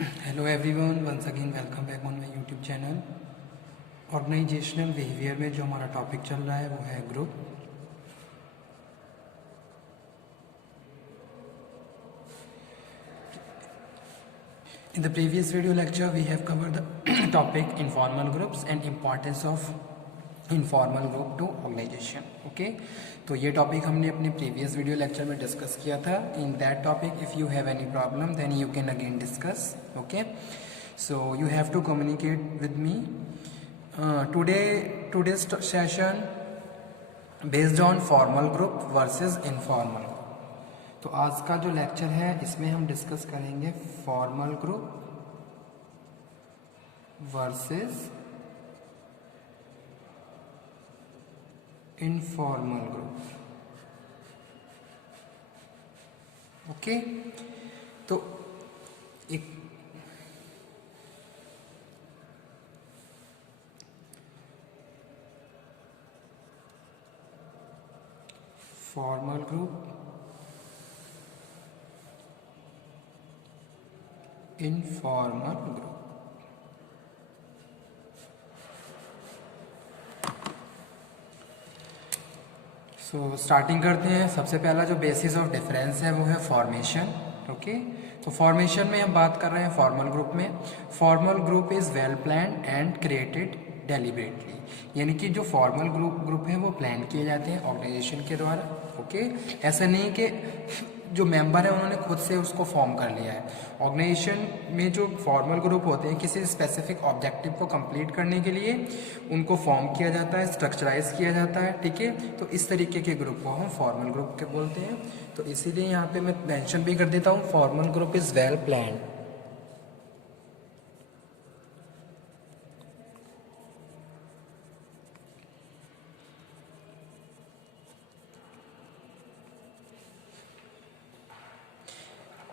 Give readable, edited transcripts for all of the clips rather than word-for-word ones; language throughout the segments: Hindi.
Hello everyone, once again welcome back on my YouTube channel. Organisational behaviour में जो हमारा टॉपिक चल रहा है वो है group. In the previous video lecture we have covered the topic informal groups and importance of informal group to organization. Okay, तो ये टॉपिक हमने अपने प्रीवियस वीडियो लेक्चर में डिस्कस किया था. In that topic if you have any problem then you can again discuss. Okay, so you have to communicate with me. Today's session based on formal group versus informal. तो आज का जो लेक्चर है इसमें हम डिस्कस करेंगे formal group versus informal group. Okay, तो एक formal group, informal group. So starting करते हैं. सबसे पहला जो बेसिस ऑफ डिफरेंस है वो है फॉर्मेशन. ओके, तो फॉर्मेशन में हम बात कर रहे हैं फॉर्मल ग्रुप में. Formal group is well planned and created deliberately. यानी कि जो फॉर्मल ग्रुप है वो प्लान किए जाते हैं ऑर्गेनाइजेशन के द्वारा. ओके, ऐसा नहीं कि जो मेंबर है उन्होंने खुद से उसको फॉर्म कर लिया है. ऑर्गेनाइजेशन में जो फॉर्मल ग्रुप होते हैं किसी स्पेसिफिक ऑब्जेक्टिव को कंप्लीट करने के लिए उनको फॉर्म किया जाता है, स्ट्रक्चराइज किया जाता है. ठीक है, तो इस तरीके के ग्रुप को हम फॉर्मल ग्रुप के बोलते हैं. तो इसीलिए यहाँ पे मैं मेंशन भी कर देता हूँ formal group is well planned.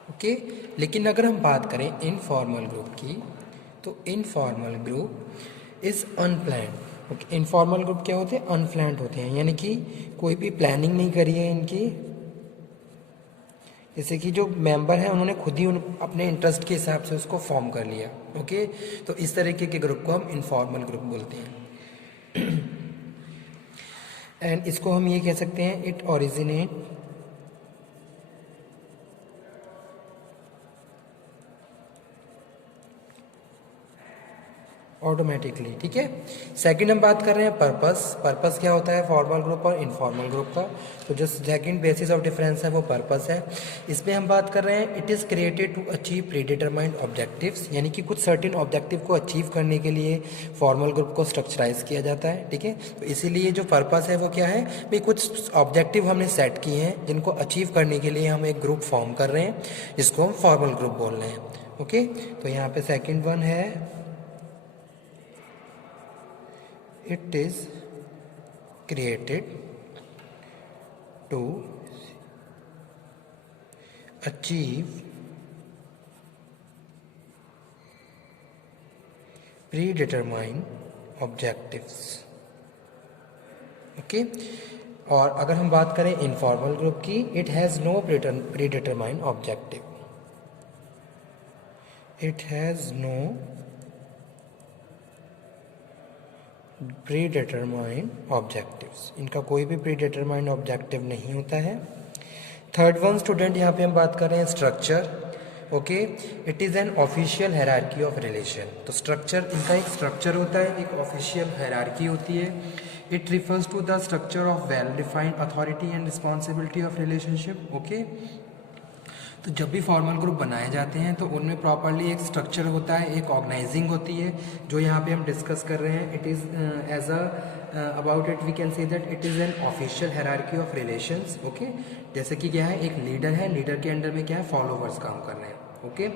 Okay, लेकिन अगर हम बात करें इनफॉर्मल ग्रुप की तो informal group is unplanned. Okay, informal group क्या होते हैं? अनप्लान्ड होते हैं, यानी कि कोई भी प्लानिंग नहीं करी है इनकी. जैसे कि जो मेंबर हैं उन्होंने खुद ही अपने इंटरेस्ट के हिसाब से उसको फॉर्म कर लिया. ओके, तो इस तरीके के ग्रुप को हम इनफॉर्मल ग्रुप बोलते हैं. एंड इसको हम ये कह सकते हैं इट ओरिजिनेट ऑटोमेटिकली. ठीक है, सेकंड हम बात कर रहे हैं पर्पस क्या होता है फॉर्मल ग्रुप और इनफॉर्मल ग्रुप का. तो जो सेकंड बेसिस ऑफ डिफरेंस है वो पर्पस है. इसमें हम बात कर रहे हैं it is created to achieve predetermined objectives. यानी कि कुछ सर्टेन ऑब्जेक्टिव को अचीव करने के लिए फॉर्मल ग्रुप को स्ट्रक्चराइज किया जाता है. ठीक है, तो इसीलिए जो पर्पस है वो क्या है भाई, कुछ ऑब्जेक्टिव हमने सेट किए हैं जिनको अचीव करने के लिए हम एक ग्रुप फॉर्म कर रहे हैं जिसको हम फॉर्मल ग्रुप बोल रहे हैं. ओके, तो यहाँ पे सेकेंड वन है it is created to achieve predetermined objectives. Okay, और अगर हम बात करें इनफॉर्मल ग्रुप की, it has no predetermined objective. It has no predetermined objectives. इनका कोई भी प्रीडिटरमाइंड ऑब्जेक्टिव नहीं होता है. थर्ड वन स्टूडेंट, यहाँ पे हम बात कर रहे हैं structure. Okay, it is an official hierarchy of relation. तो स्ट्रक्चर, इनका एक स्ट्रक्चर होता है, एक ऑफिशियल हायरार्की होती है. It refers to the structure of well defined authority and responsibility of relationship. Okay, तो जब भी फॉर्मल ग्रुप बनाए जाते हैं तो उनमें प्रॉपरली एक स्ट्रक्चर होता है, एक ऑर्गेनाइजिंग होती है जो यहाँ पे हम डिस्कस कर रहे हैं. It is as about it we can say that it is an official hierarchy of relations. Okay, जैसे कि क्या है, एक लीडर है, लीडर के अंडर में क्या है, फॉलोवर्स काम कर रहे हैं. ओके,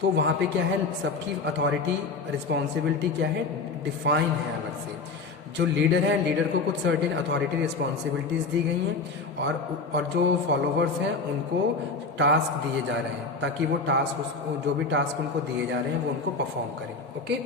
तो वहाँ पे क्या है, सबकी अथॉरिटी रिस्पॉन्सिबिलिटी क्या है, डिफाइन है अलग से. जो लीडर है, लीडर को कुछ सर्टेन अथॉरिटी रिस्पॉन्सिबिलिटीज़ दी गई हैं और जो फॉलोवर्स हैं उनको टास्क दिए जा रहे हैं ताकि वो टास्क, जो भी टास्क उनको दिए जा रहे हैं वो उनको परफॉर्म करें. ओके,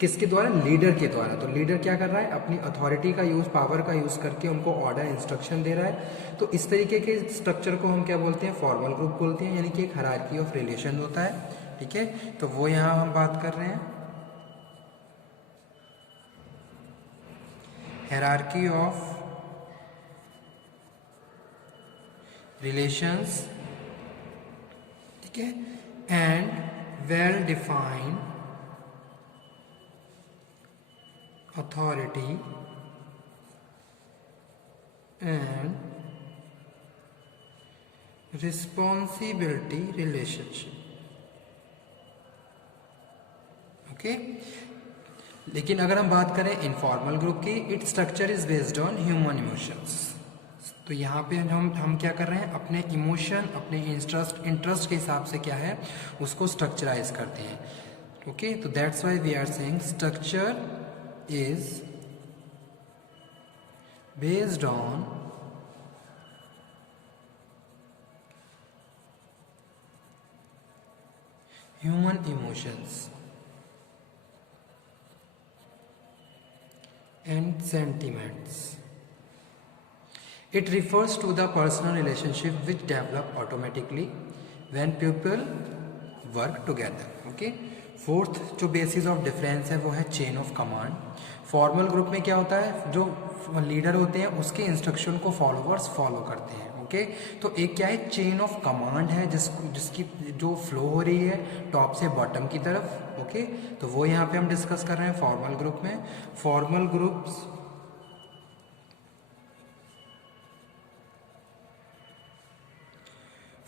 किसके द्वारा? लीडर के द्वारा. तो लीडर क्या कर रहा है, अपनी अथॉरिटी का यूज़, पावर का यूज़ करके उनको ऑर्डर, इंस्ट्रक्शन दे रहा है. तो इस तरीके के स्ट्रक्चर को हम क्या बोलते हैं, फॉर्मल ग्रुप बोलते हैं. यानी कि एक हायरार्की ऑफ रिलेशन होता है. ठीक है, तो वो यहाँ हम बात कर रहे हैं हायरार्की ऑफ रिलेशंस, ठीक है, and well defined authority and responsibility relationship. Okay, लेकिन अगर हम बात करें इनफॉर्मल ग्रुप की, it structure is based on human emotions. तो यहाँ पे हम क्या कर रहे हैं, अपने इमोशन, अपने इंटरेस्ट के हिसाब से क्या है उसको स्ट्रक्चराइज करते हैं। ओके, तो that's why we are saying structure is based on human emotions and sentiments. It refers to the personal relationship which develop automatically when people work together. Okay, fourth जो बेसिस ऑफ डिफरेंस है वो है chain of command. Formal group में क्या होता है, जो लीडर होते हैं उसके इंस्ट्रक्शन को फॉलोवर्स फॉलो करते हैं। ओके, तो एक क्या है, चेन ऑफ कमांड है जिसकी जो फ्लो हो रही है टॉप से बॉटम की तरफ। ओके, तो वो यहाँ पे हम डिस्कस कर रहे हैं फॉर्मल ग्रुप में। Formal groups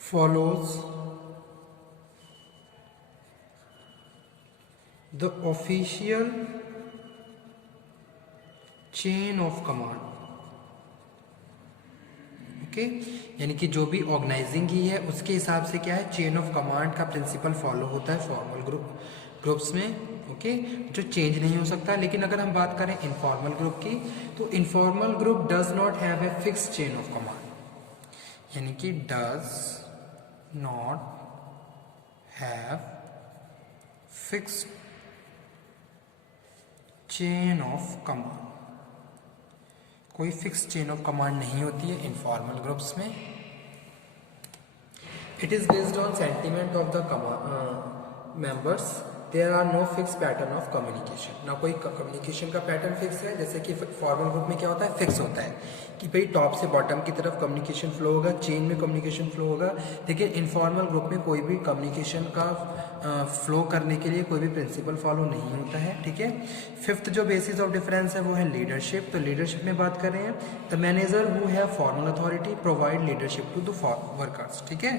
follows the official chain of command। Okay, यानी कि जो भी ऑर्गेनाइजिंग की है उसके हिसाब से क्या है, चेन ऑफ कमांड का प्रिंसिपल फॉलो होता है फॉर्मल ग्रुप्स में। ओके, जो चेंज नहीं हो सकता। लेकिन अगर हम बात करें इनफॉर्मल ग्रुप की, तो informal group does not have a fix chain of command, यानी कि does not have fix chain of command. कोई फिक्स चेन ऑफ कमांड नहीं होती है इनफॉर्मल ग्रुप्स में। It is based on sentiment of the members. There are no fix pattern of communication. ना कोई कम्युनिकेशन का पैटर्न फिक्स है, जैसे कि फॉर्मल ग्रुप में क्या होता है, फिक्स होता है कि भाई टॉप से बॉटम की तरफ कम्युनिकेशन फ्लो होगा, चेन में कम्युनिकेशन फ्लो होगा। लेकिन इनफॉर्मल ग्रुप में कोई भी कम्युनिकेशन का फ्लो करने के लिए कोई भी प्रिंसिपल फॉलो नहीं होता है। ठीक है, फिफ्थ जो बेसिस ऑफ डिफरेंस है वो है लीडरशिप। तो लीडरशिप में बात कर रहे हैं, the manager who have formal authority provide leadership to the workers. ठीक है,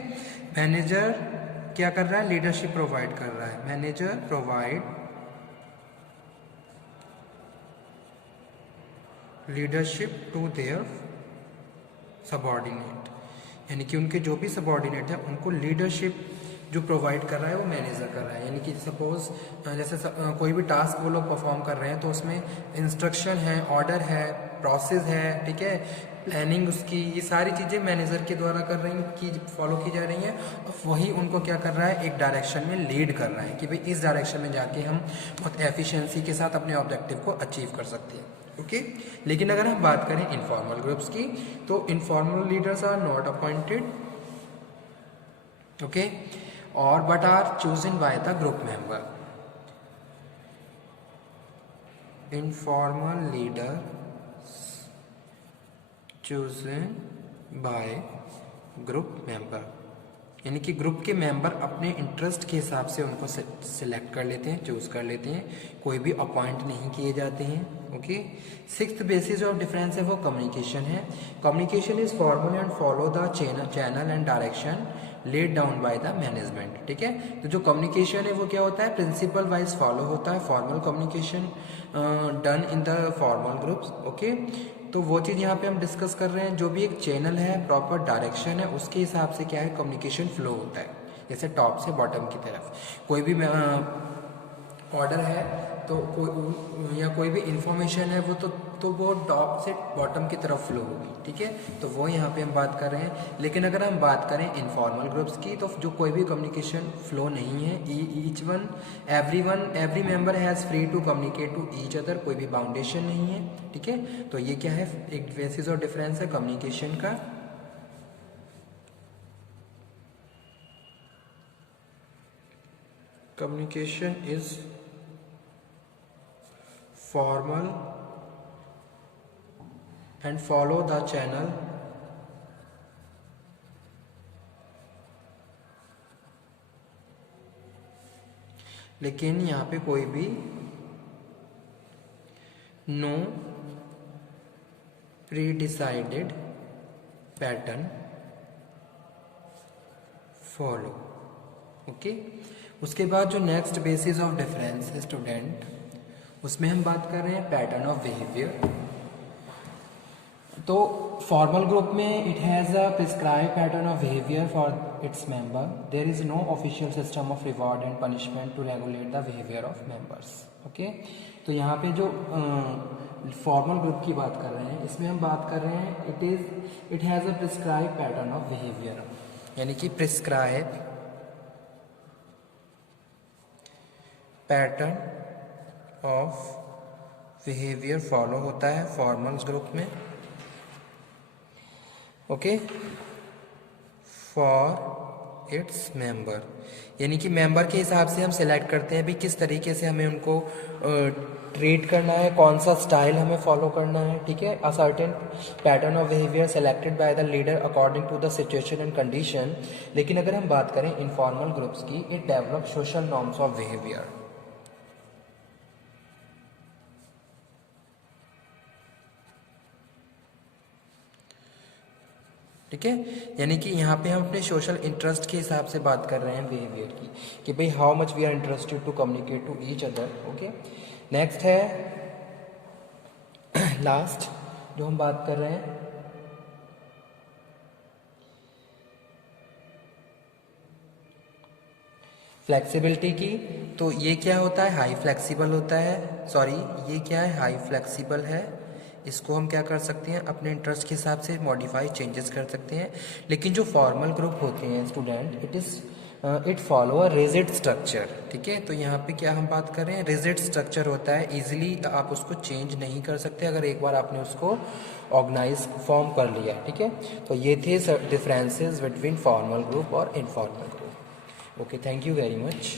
मैनेजर क्या कर रहा है, लीडरशिप प्रोवाइड कर रहा है। Manager provide leadership to their subordinate, यानी कि उनके जो भी सबऑर्डिनेट है उनको लीडरशिप जो प्रोवाइड कर रहा है वो मैनेजर कर रहा है। यानी कि सपोज जैसे कोई भी टास्क वो लोग परफॉर्म कर रहे हैं तो उसमें इंस्ट्रक्शन है, ऑर्डर है, प्रोसेस है, ठीक है, प्लानिंग उसकी, ये सारी चीज़ें मैनेजर के द्वारा कर रही की फॉलो की जा रही हैं। और वही उनको क्या कर रहा है, एक डायरेक्शन में लीड कर रहा है कि भाई इस डायरेक्शन में जाके हम बहुत एफिशिएंसी के साथ अपने ऑब्जेक्टिव को अचीव कर सकते हैं। ओके, लेकिन अगर हम बात करें इनफॉर्मल ग्रुप्स की, तो informal leaders are not appointed, okay, और but are chosen by the group member. Informal leader chosen by group member, यानी कि ग्रुप के मेंबर अपने इंटरेस्ट के हिसाब से उनको सिलेक्ट कर लेते हैं, चूज कर लेते हैं, कोई भी अपॉइंट नहीं किए जाते हैं। Okay, sixth basis of difference है वो कम्युनिकेशन है। Communication is formal and follow the channel and direction laid down by the management. ठीक है, तो जो कम्युनिकेशन है वो क्या होता है, प्रिंसिपल वाइज फॉलो होता है। Formal communication done in the formal groups. Okay, तो वो चीज़ यहाँ पे हम डिस्कस कर रहे हैं, जो भी एक चैनल है, प्रॉपर डायरेक्शन है, उसके हिसाब से क्या है कम्युनिकेशन फ्लो होता है। जैसे टॉप से बॉटम की तरफ कोई भी ऑर्डर है तो कोई भी इंफॉर्मेशन है तो वो टॉप से बॉटम की तरफ फ्लो होगी। ठीक है, तो वो यहाँ पे हम बात कर रहे हैं। लेकिन अगर हम बात करें इनफॉर्मल ग्रुप्स की, तो जो कोई भी कम्युनिकेशन फ्लो नहीं है, every member has free to communicate to each other, कोई भी बाउंडेशन नहीं है। ठीक है, तो ये क्या है, एक बेसिस और डिफरेंस है कम्युनिकेशन का। communication is formal and follow the channel लेकिन यहाँ पे कोई भी no pre decided pattern follow. Okay, उसके बाद जो नेक्स्ट बेसिस ऑफ डिफरेंस है स्टूडेंट, उसमें हम बात कर रहे हैं पैटर्न ऑफ बिहेवियर। तो फॉर्मल ग्रुप में it has a prescribe pattern of behaviour for its member. There is no official system of reward and punishment to regulate the behaviour of members. Okay, तो यहाँ पे जो फॉर्मल ग्रुप की बात कर रहे हैं, इसमें हम बात कर रहे हैं it has a prescribe pattern of behaviour, यानी कि prescribe pattern of behaviour follow होता है फॉर्मल ग्रुप में। ओके, फॉर इट्स मेंबर, यानी कि मेंबर के हिसाब से हम सिलेक्ट करते हैं भी किस तरीके से हमें उनको ट्रीट करना है, कौन सा स्टाइल हमें फॉलो करना है। ठीक है, a certain pattern of behaviour selected by the leader according to the situation and condition. लेकिन अगर हम बात करें इनफॉर्मल ग्रुप्स की, it develop social norms of behaviour. ठीक है, यानी कि यहाँ पे हम अपने सोशल इंटरेस्ट के हिसाब से बात कर रहे हैं बिहेवियर की, कि भाई how much we are interested to communicate to each other. Okay, next है लास्ट जो हम बात कर रहे हैं फ्लेक्सिबिलिटी की। तो ये क्या होता है, हाई फ्लेक्सिबल होता है, सॉरी ये क्या है, हाई फ्लेक्सिबल है। इसको हम क्या कर सकते हैं, अपने इंटरेस्ट के हिसाब से मॉडिफाई चेंजेस कर सकते हैं। लेकिन जो फॉर्मल ग्रुप होते हैं student, it follow a rigid structure. ठीक है, तो यहाँ पे क्या हम बात कर रहे हैं, रिजिड स्ट्रक्चर होता है, इजीली आप उसको चेंज नहीं कर सकते अगर एक बार आपने उसको ऑर्गेनाइज फॉर्म कर लिया। ठीक है, तो ये थे डिफरेंसेस बिटवीन फॉर्मल ग्रुप और informal group. Okay, thank you very much.